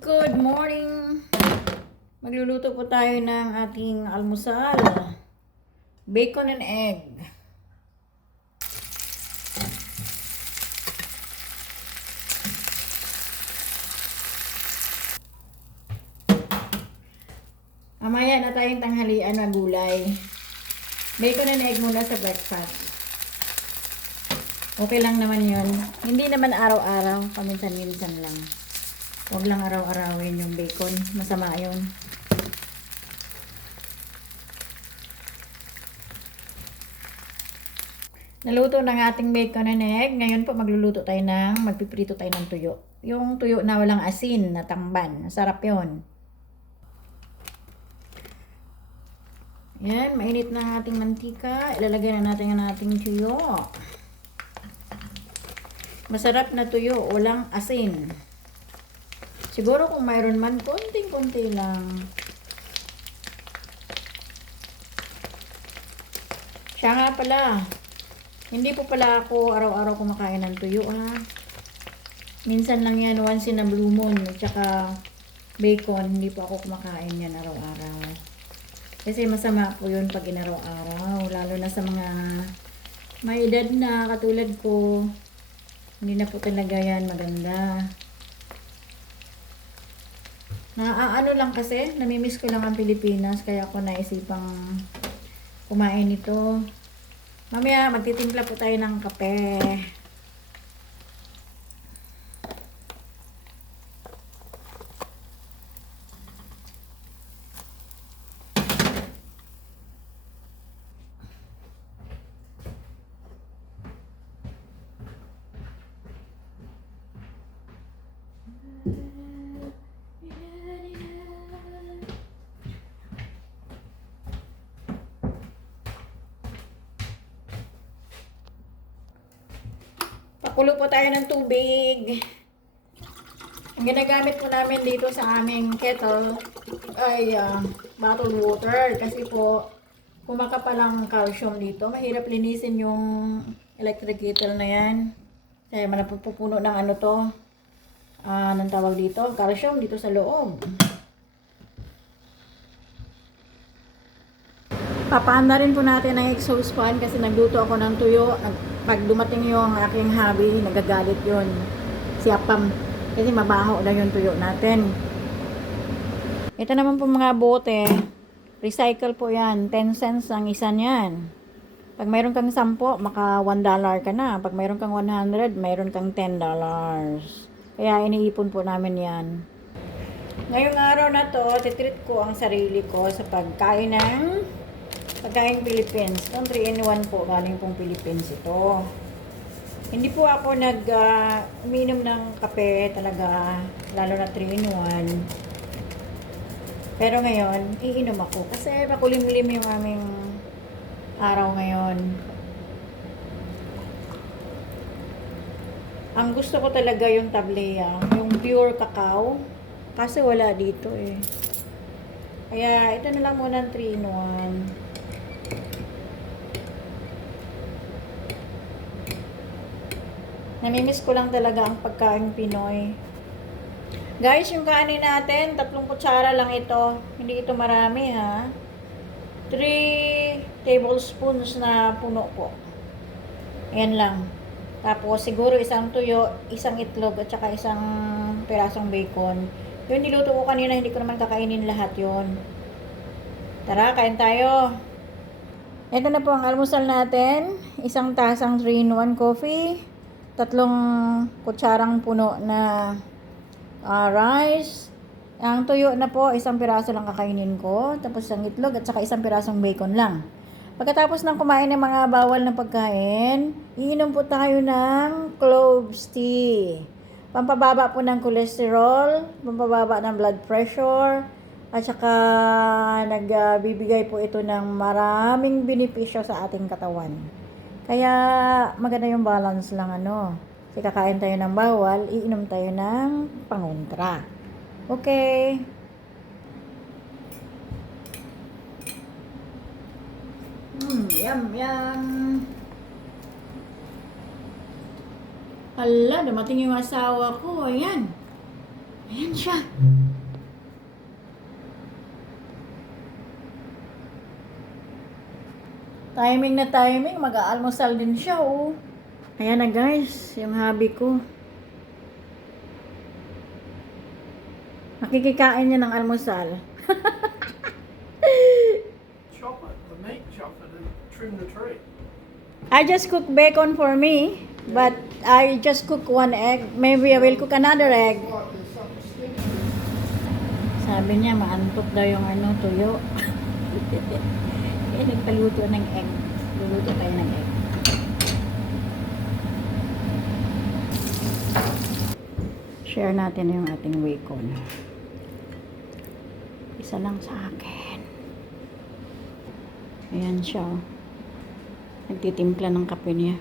Good morning! Magluluto po tayo ng ating almusal. Bacon and egg. Mamaya na tayong tanghalian na gulay. Bacon and egg muna sa breakfast. Okay lang naman yun. Hindi naman araw-araw, paminsan-minsan lang. Huwag lang araw-arawin yung bacon. Masama yun. Naluto ng ating bacon and egg. Ngayon po magpiprito tayo ng tuyo. Yung tuyo na walang asin, na tamban. Sarap yun. Yan, mainit na ang ating mantika. Ilalagay na natin ang ating tuyo. Masarap na tuyo, walang asin. Siguro kung mayroon man, konting-konti lang. Siya nga pala, hindi po pala ako araw-araw kumakain ng tuyo ha. Minsan lang yan, once in a blue moon. At saka bacon, hindi po ako kumakain yan araw-araw. Kasi masama po yun pag inaraw-araw. Lalo na sa mga may edad na katulad ko. Hindi na po talaga yan maganda. Ano lang kasi, namimiss ko lang ang Pilipinas. Kaya ako naisipang kumain nito. Mamaya magtitimpla po tayo ng kape. Pakulo po tayo ng tubig. Ang ginagamit po namin dito sa aming kettle ay bottled water. Kasi po, kumakapalang calcium dito. Mahirap linisin yung electric kettle na yan. Kaya manapupuno ng ano to. Anong tawag dito? Calcium dito sa loob. Papaan na rin po natin ang exhaust fan kasi nagluto ako ng tuyo. Pag dumating yung aking hubby, nagagalit yun. Si Apam. Kasi mabaho na yung tuyo natin. Ito naman po mga bote. Recycle po yan. 10 cents ang isa niyan. Pag mayroon kang 10, maka $1 ka na. Pag mayroon kang 100, mayroon kang $10. Kaya iniipon po namin yan. Ngayong araw na to, titreat ko ang sarili ko sa pagkain Philippines. Itong 3-in-1 po, galing pong Philippines ito. Hindi po ako uminom ng kape talaga, lalo na 3-in-1. Pero ngayon, iinom ako kasi makulimlim yung aming araw ngayon. Ang gusto ko talaga yung tablea, yung pure cacao. Kasi wala dito eh. Kaya ito na lang muna ang 3-in-1. Namimiss ko lang talaga ang pagkain Pinoy. Guys, yung kanin natin, 3 kutsara lang ito. Hindi ito marami ha. 3 tablespoons na puno po. Ayan lang. Tapos siguro isang tuyo, isang itlog at saka isang pirasong bacon. Yung niluto ko kanina, hindi ko naman kakainin lahat yon. Tara, kain tayo. Ito na po ang almusal natin. Isang tasang 3-in-1 coffee. 3 kutsarang puno na rice. Ang tuyo na po, isang piraso lang kakainin ko. Tapos isang itlog at saka isang pirasong bacon lang. Pagkatapos ng kumain ng mga bawal na pagkain, iinom po tayo ng cloves tea. Pampababa po ng cholesterol, pampababa ng blood pressure, at saka nagbibigay po ito ng maraming benepisyo sa ating katawan. Kaya maganda yung balance lang Kasi kakain tayo ng bawal, iinom tayo ng pangontra. Okay. Yum, yum. Hala, dumating yung asawa ko. Ayan. Ayan siya. Timing na timing, mag-aalmusal din siya, oh. Ayan na guys, yung hubby ko. Nakikikain niya ng almusal. Chop it, the meat, chop it, and trim the tree. I just cook bacon for me, but I just cook one egg. Maybe I will cook another egg. Like there's something sticking. Sabi niya, maantok daw yung tuyo. Nagpaluto ng egg. Luluto tayo ng egg. Share natin yung ating bacon. Isa lang sa akin. Ayan siya. Nagtitimpla ng kape niya.